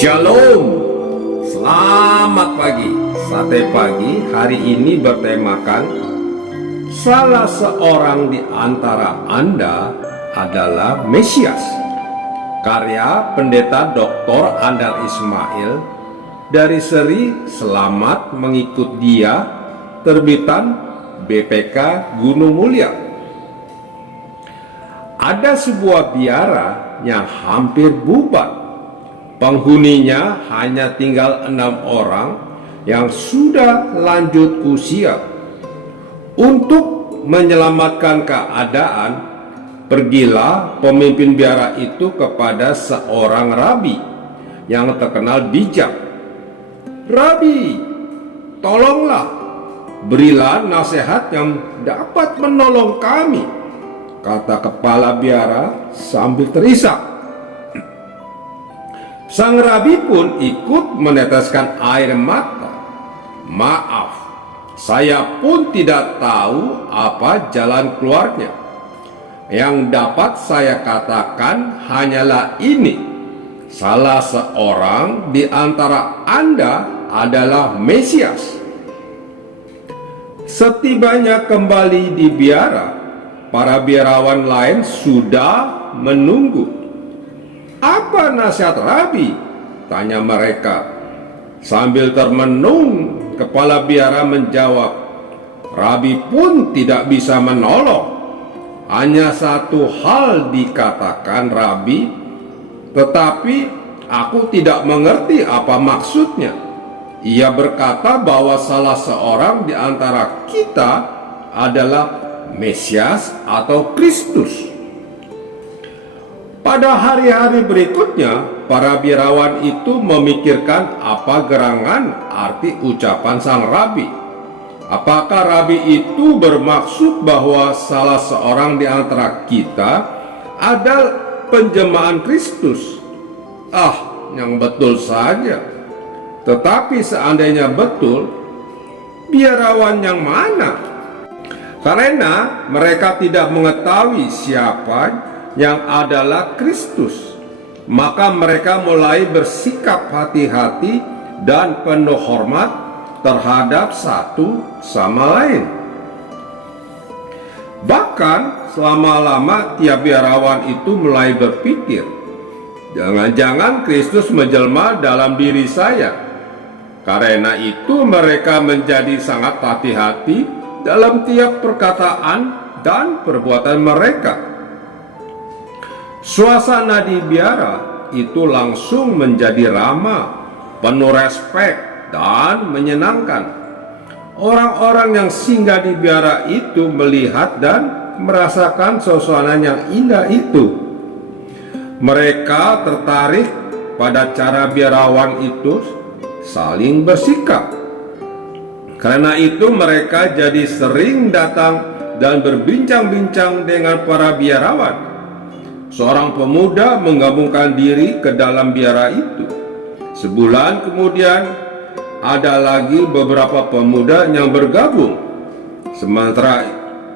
Shalom, selamat pagi. Sate pagi hari ini bertemakan salah seorang di antara Anda adalah Mesias. Karya Pendeta Dr. Andal Ismail dari seri Selamat Mengikut Dia, terbitan BPK Gunung Mulia. Ada sebuah biara yang hampir bubar. Penghuninya hanya tinggal 6 orang yang sudah lanjut usia. Untuk menyelamatkan keadaan, pergilah pemimpin biara itu kepada seorang rabi yang terkenal bijak. "Rabi, tolonglah, berilah nasihat yang dapat menolong kami," kata kepala biara sambil terisak. Sang rabi pun ikut meneteskan air mata. "Maaf, saya pun tidak tahu apa jalan keluarnya. Yang dapat saya katakan hanyalah ini: salah seorang di antara Anda adalah Mesias." Setibanya kembali di biara, para biarawan lain sudah menunggu. "Apa nasihat Rabi?" tanya mereka. Sambil termenung, kepala biara menjawab, "Rabi pun tidak bisa menolong. Hanya satu hal dikatakan Rabi, tetapi aku tidak mengerti apa maksudnya. Ia berkata bahwa salah seorang di antara kita adalah Mesias atau Kristus." Pada hari-hari berikutnya, para biarawan itu memikirkan apa gerangan arti ucapan sang rabi. Apakah rabi itu bermaksud bahwa salah seorang di antara kita adalah penjelmaan Kristus? Yang betul saja. Tetapi seandainya betul, biarawan yang mana? Karena mereka tidak mengetahui siapa yang adalah Kristus, maka mereka mulai bersikap hati-hati dan penuh hormat terhadap satu sama lain. Bahkan selama-lama tiap biarawan itu mulai berpikir, jangan-jangan Kristus menjelma dalam diri saya. Karena itu mereka menjadi sangat hati-hati dalam tiap perkataan dan perbuatan mereka. Suasana di biara itu langsung menjadi ramah, penuh respek dan menyenangkan. Orang-orang yang singgah di biara itu melihat dan merasakan suasana yang indah itu. Mereka tertarik pada cara biarawan itu saling bersikap. Karena itu mereka jadi sering datang dan berbincang-bincang dengan para biarawan. Seorang pemuda menggabungkan diri ke dalam biara itu. Sebulan kemudian, ada lagi beberapa pemuda yang bergabung. Sementara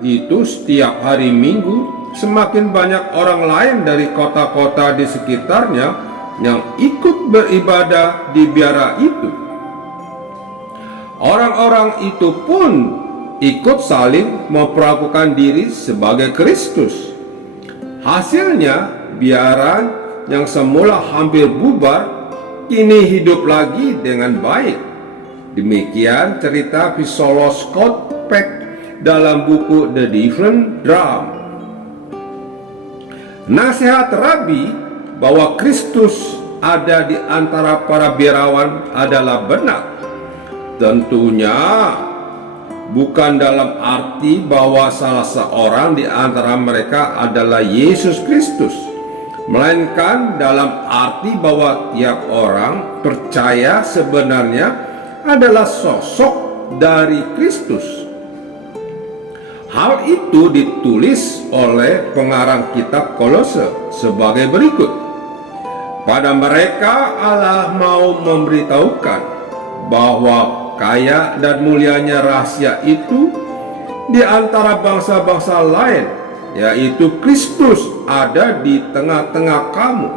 itu, setiap hari Minggu, semakin banyak orang lain dari kota-kota di sekitarnya yang ikut beribadah di biara itu. Orang-orang itu pun ikut saling memperlakukan diri sebagai Kristus. Hasilnya, biara yang semula hampir bubar kini hidup lagi dengan baik. Demikian cerita Vsolow Scott Peck dalam buku The Different Drum. Nasihat Rabi bahwa Kristus ada di antara para biarawan adalah benar. Tentunya bukan dalam arti bahwa salah seorang di antara mereka adalah Yesus Kristus, melainkan dalam arti bahwa tiap orang percaya sebenarnya adalah sosok dari Kristus. Hal itu ditulis oleh pengarang kitab Kolose sebagai berikut. Pada mereka Allah mau memberitahukan bahwa kaya dan mulianya rahasia itu di antara bangsa-bangsa lain, yaitu Kristus ada di tengah-tengah kamu.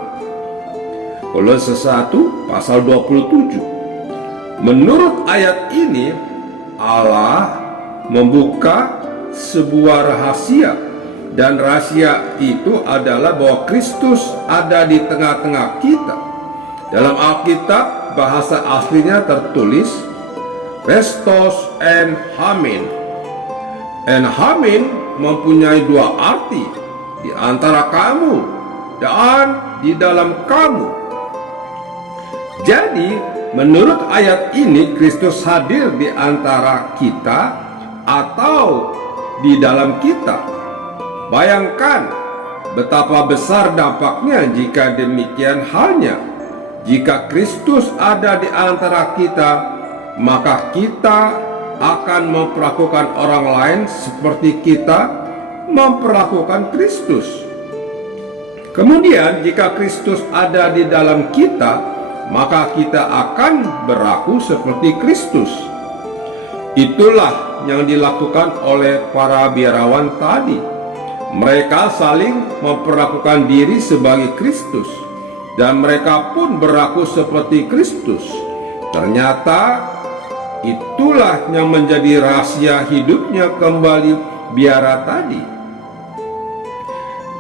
Kolose 1 pasal 27. Menurut ayat ini, Allah membuka sebuah rahasia, dan rahasia itu adalah bahwa Kristus ada di tengah-tengah kita. Dalam Alkitab, bahasa aslinya tertulis Christos en Hamin. En Hamin mempunyai dua arti, di antara kamu dan di dalam kamu. Jadi, menurut ayat ini, Kristus hadir di antara kita atau di dalam kita. Bayangkan betapa besar dampaknya jika demikian halnya. Jika Kristus ada di antara kita, maka kita akan memperlakukan orang lain seperti kita memperlakukan Kristus. Kemudian, jika Kristus ada di dalam kita, maka kita akan berlaku seperti Kristus. Itulah yang dilakukan oleh para biarawan tadi. Mereka saling memperlakukan diri sebagai Kristus, dan mereka pun berlaku seperti Kristus. Ternyata itulah yang menjadi rahasia hidupnya kembali biara tadi.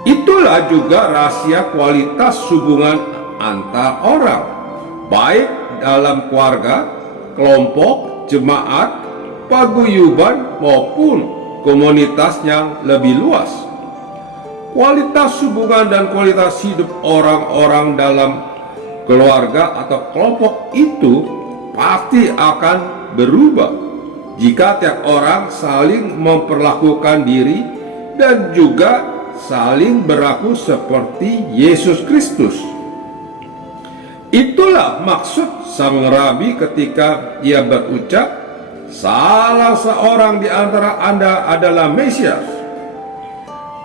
Itulah juga rahasia kualitas hubungan antar orang, baik dalam keluarga, kelompok, jemaat, paguyuban maupun komunitas yang lebih luas. Kualitas hubungan dan kualitas hidup orang-orang dalam keluarga atau kelompok itu pasti akan berubah jika tiap orang saling memperlakukan diri dan juga saling berlaku seperti Yesus Kristus. Itulah maksud sang rabi ketika ia berucap, salah seorang di antara Anda adalah Mesias.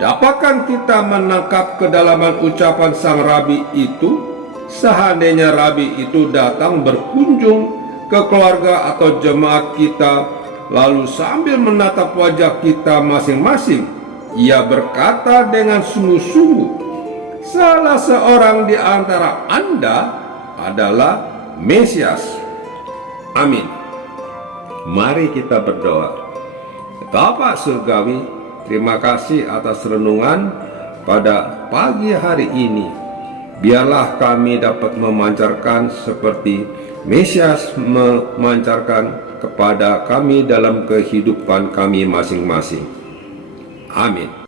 Dapatkah kita menangkap kedalaman ucapan sang rabi itu? Seandainya rabi itu datang berkunjung ke keluarga atau jemaat kita, lalu sambil menatap wajah kita masing-masing, ia berkata dengan sungguh-sungguh, salah seorang di antara Anda adalah Mesias. Amin. Mari kita berdoa. Bapa surgawi, terima kasih atas renungan pada pagi hari ini. Biarlah kami dapat memancarkan seperti Mesias memancarkan kepada kami dalam kehidupan kami masing-masing. Amin.